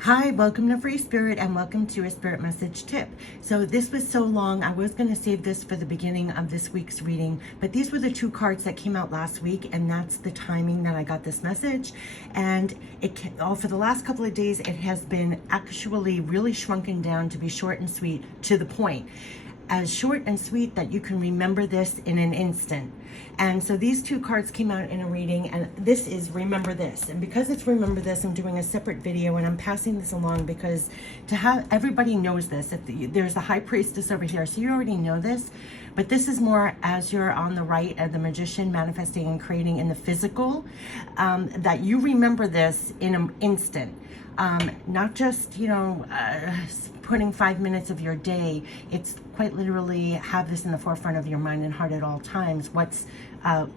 Hi, welcome to Free Spirit and welcome to a Spirit Message Tip. So this was so long, I was going to save this for the beginning of this week's reading, but these were the two cards that came out last week, and that's the timing that I got this message. And for the last couple of days, it has been actually really shrunken down to be short and sweet, to the point. As short and sweet that you can remember this in an instant. And so these two cards came out in a reading, and this is Remember This. And because it's Remember This, I'm doing a separate video, and I'm passing this along because to have everybody knows this. There's the High Priestess over here, so you already know this. But this is more as you're on the right of the Magician, manifesting and creating in the physical, that you remember this in an instant. Not just, putting 5 minutes of your day. It's quite literally have this in the forefront of your mind and heart at all times. What's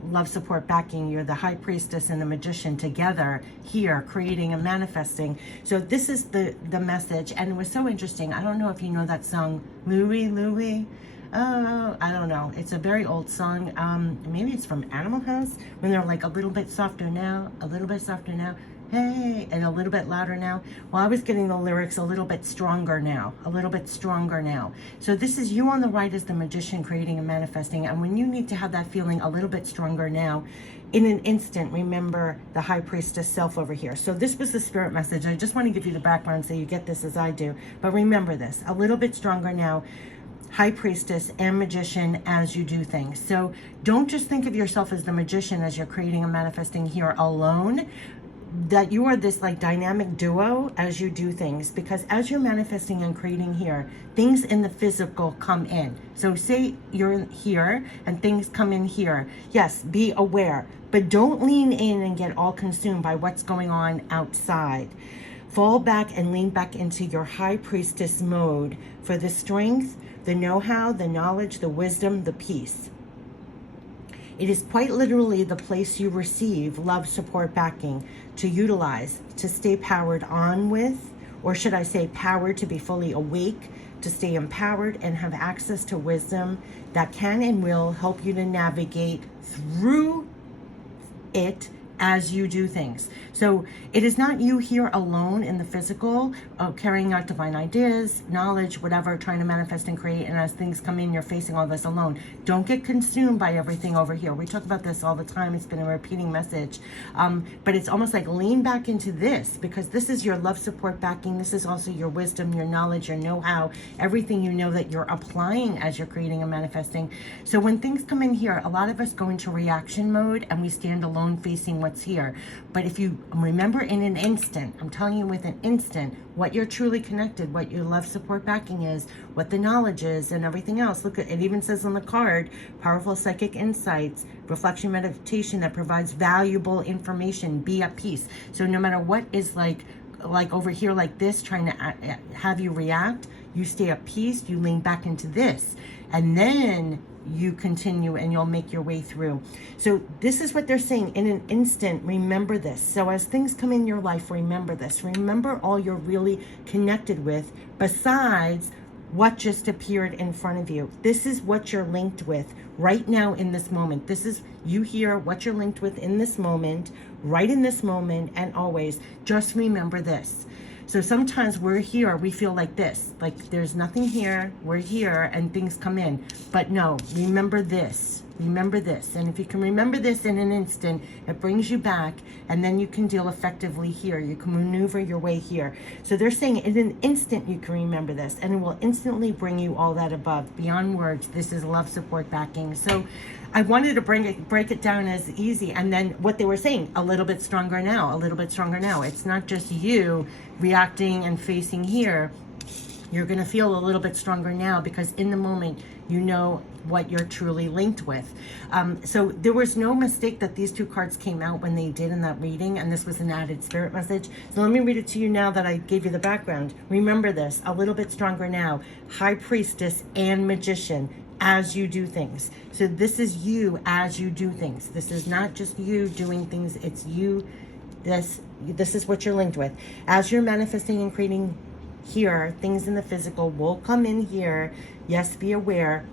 love, support, backing? You're the High Priestess and the Magician together here, creating and manifesting. So this is the message, and it was so interesting. I don't know if you know that song, Louie, Louie. Oh, I don't know. It's a very old song. Maybe it's from Animal House, when they're like a little bit softer now, a little bit softer now. Hey, and a little bit louder now. Well, I was getting the lyrics a little bit stronger now, a little bit stronger now. So this is you on the right as the Magician, creating and manifesting. And when you need to have that feeling a little bit stronger now, in an instant, remember the High Priestess self over here. So this was the spirit message. I just want to give you the background so you get this as I do. But remember this, a little bit stronger now. High Priestess and Magician as you do things. So don't just think of yourself as the Magician as you're creating and manifesting here alone, that you are this like dynamic duo as you do things, because as you're manifesting and creating here, things in the physical come in. So say you're here and things come in here. Yes, be aware, but don't lean in and get all consumed by what's going on outside. Fall back and lean back into your High Priestess mode for the strength, the know-how, the knowledge, the wisdom, the peace. It is quite literally the place you receive love, support, backing to utilize, to stay powered on with, or should I say powered to be fully awake, to stay empowered and have access to wisdom that can and will help you to navigate through it as you do things. So it is not you here alone in the physical, carrying out divine ideas, knowledge, whatever, trying to manifest and create, and as things come in, you're facing all this alone. Don't get consumed by everything over here. We talk about this all the time. It's been a repeating message. But it's almost like lean back into this, because this is your love, support, backing. This is also your wisdom, your knowledge, your know-how, everything you know that you're applying as you're creating and manifesting. So when things come in here, a lot of us go into reaction mode and we stand alone facing what's here. But if you remember in an instant, I'm telling you with an instant, what you're truly connected, what your love, support, backing is, what the knowledge is, and everything else. Look, it even says on the card, powerful psychic insights, reflection meditation that provides valuable information, be at peace. So no matter what is like over here like this, trying to have you react, you stay at peace, you lean back into this, and then you continue and you'll make your way through. So this is what they're saying, in an instant, remember this. So as things come in your life, remember this. Remember all you're really connected with besides what just appeared in front of you. This is what you're linked with right now in this moment. This is you here, what you're linked with in this moment, right in this moment, and always. Just remember this. So sometimes we're here, we feel like this, like there's nothing here, we're here, and things come in. But no, remember this. Remember this. And if you can remember this in an instant, it brings you back, and then you can deal effectively here. You can maneuver your way here. So they're saying in an instant you can remember this, and it will instantly bring you all that above, beyond words. This is love, support, backing. So I wanted to break it down as easy. And then what they were saying, a little bit stronger now, a little bit stronger now. It's not just you reacting and facing here. You're going to feel a little bit stronger now, because in the moment, you know what you're truly linked with. So there was no mistake that these two cards came out when they did in that reading, and this was an added spirit message. So let me read it to you now that I gave you the background. Remember this, a little bit stronger now, High Priestess and Magician as you do things. So this is you as you do things. This is not just you doing things, it's you. This is what you're linked with. As you're manifesting and creating here, things in the physical will come in here. Yes, be aware,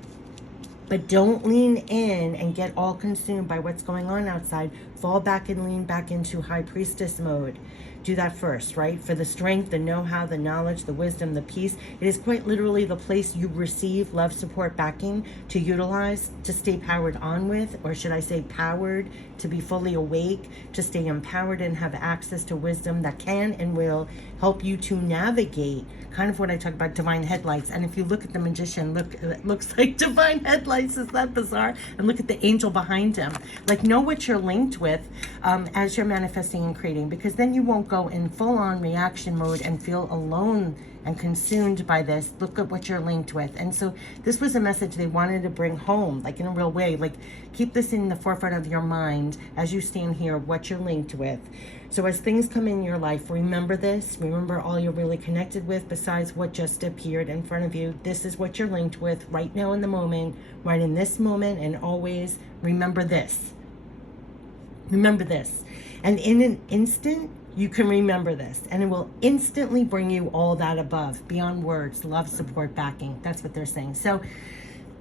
but don't lean in and get all consumed by what's going on outside. fall back and lean back into High Priestess mode. Do that first, right? For the strength, the know-how, the knowledge, the wisdom, the peace. It is quite literally the place you receive love, support, backing to utilize, to stay powered on with, or should I say powered, to be fully awake, to stay empowered and have access to wisdom that can and will help you to navigate kind of what I talk about, divine headlights. And if you look at the magician, look, it looks like divine headlights. Is that bizarre? And look at the angel behind him. Like, know what you're linked with as you're manifesting and creating, because then you won't go in full-on reaction mode and feel alone and consumed by this. Look at what you're linked with. And so this was a message they wanted to bring home, like in a real way. Like, keep this in the forefront of your mind as you stand here, what you're linked with. So as things come in your life, remember this. Remember all you're really connected with besides what just appeared in front of you. This is what you're linked with right now in the moment, right in this moment, and always remember this. Remember this. And in an instant, you can remember this, and it will instantly bring you all that above, beyond words, love, support, backing. That's what they're saying. So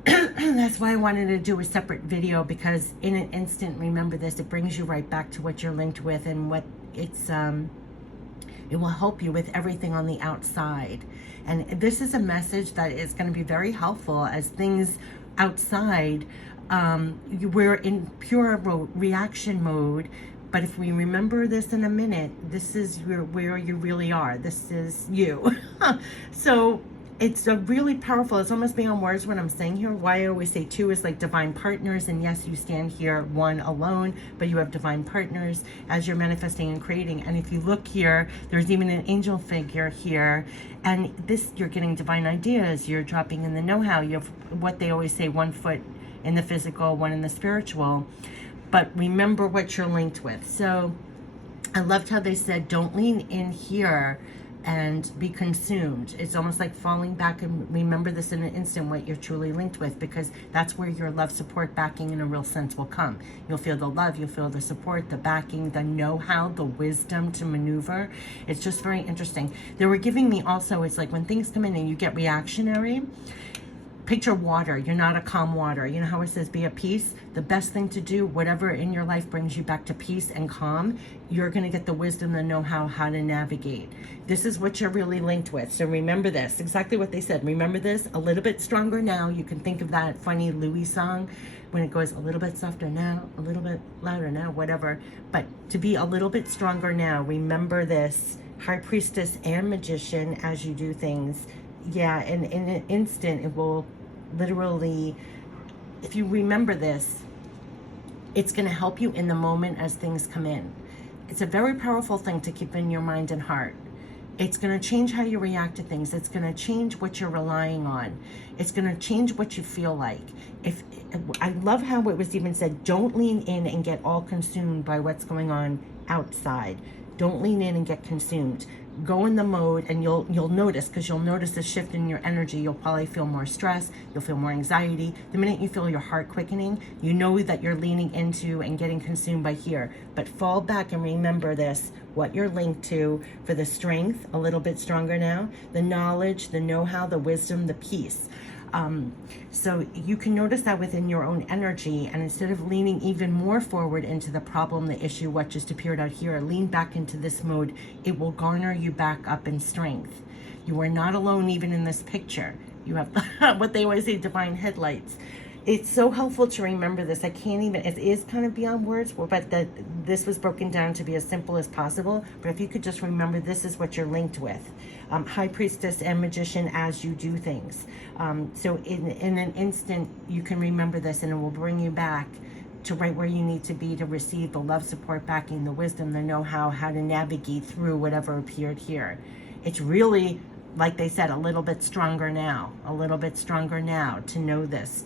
that's why I wanted to do a separate video, because in an instant, remember this, it brings you right back to what you're linked with, and what it's, it will help you with everything on the outside. And this is a message that is going to be very helpful as things outside, we're in pure reaction mode. But if we remember this in a minute, this is where you really are. This is you. So it's a really powerful, it's almost beyond words what I'm saying here. Why I always say two is like divine partners. And yes, you stand here one alone, but you have divine partners as you're manifesting and creating. And if you look here, there's even an angel figure here. And this, you're getting divine ideas. You're dropping in the know-how. You have what they always say, 1 foot in the physical, 1 in the spiritual. But remember what you're linked with. So I loved how they said, don't lean in here and be consumed. It's almost like falling back, and remember this in an instant, what you're truly linked with, because that's where your love, support, backing in a real sense will come. You'll feel the love, you'll feel the support, the backing, the know-how, the wisdom to maneuver. It's just very interesting. They were giving me also, it's like when things come in and you get reactionary, picture water. You're not a calm water. You know how it says be at peace? The best thing to do, whatever in your life brings you back to peace and calm, you're going to get the wisdom, the know-how, how to navigate. This is what you're really linked with. So remember this, exactly what they said. Remember this, a little bit stronger now. You can think of that funny Louis song when it goes a little bit softer now, a little bit louder now, whatever. But to be a little bit stronger now, remember this, High Priestess and Magician, as you do things. Yeah, and in an instant, it will literally, if you remember this, it's going to help you in the moment as things come in. It's a very powerful thing to keep in your mind and heart. It's going to change how you react to things. It's going to change what you're relying on. It's going to change what you feel like. If I love how it was even said, don't lean in and get all consumed by what's going on outside. Don't lean in and get consumed. Go in the mode, and you'll notice, because you'll notice a shift in your energy. You'll probably feel more stress. You'll feel more anxiety. The minute you feel your heart quickening, you know that you're leaning into and getting consumed by here. But fall back and remember this, what you're linked to, for the strength, a little bit stronger now, the knowledge, the know-how, the wisdom, the peace. So you can notice that within your own energy, and instead of leaning even more forward into the problem, the issue, what just appeared out here, lean back into this mode. It will garner you back up in strength. You are not alone even in this picture. You have what they always say, divine headlights. It's so helpful to remember this. I can't even, it is kind of beyond words, but this was broken down to be as simple as possible. But if you could just remember, this is what you're linked with. High Priestess and Magician as you do things. So in an instant, you can remember this, and it will bring you back to right where you need to be to receive the love, support, backing, the wisdom, the know-how, how to navigate through whatever appeared here. It's really, like they said, a little bit stronger now, a little bit stronger now to know this,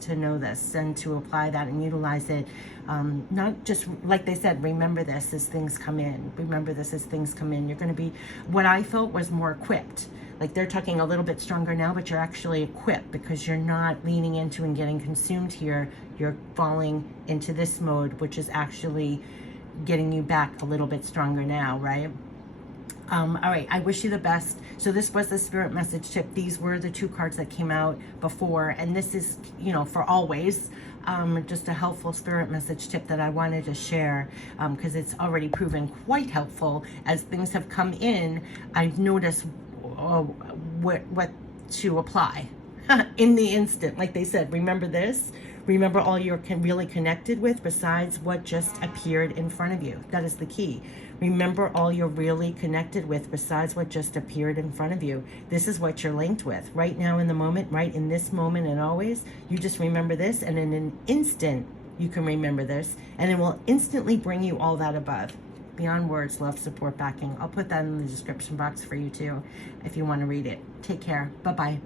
and to apply that and utilize it. Not just, like they said, remember this as things come in. Remember this as things come in. You're going to be, what I felt was more equipped. Like they're talking a little bit stronger now, but you're actually equipped because you're not leaning into and getting consumed here. You're falling into this mode, which is actually getting you back a little bit stronger now, right? All right, I wish you the best. So this was the spirit message tip. These were the 2 cards that came out before, and this is, you know, for always. Just a helpful spirit message tip that I wanted to share, because it's already proven quite helpful. As things have come in, I've noticed what to apply in the instant. Like they said, remember this. Remember all you're really connected with besides what just appeared in front of you. That is the key. Remember all you're really connected with besides what just appeared in front of you. This is what you're linked with right now in the moment, right in this moment and always. You just remember this, and in an instant you can remember this, and it will instantly bring you all that above. Beyond words, love, support, backing. I'll put that in the description box for you too if you want to read it. Take care. Bye-bye.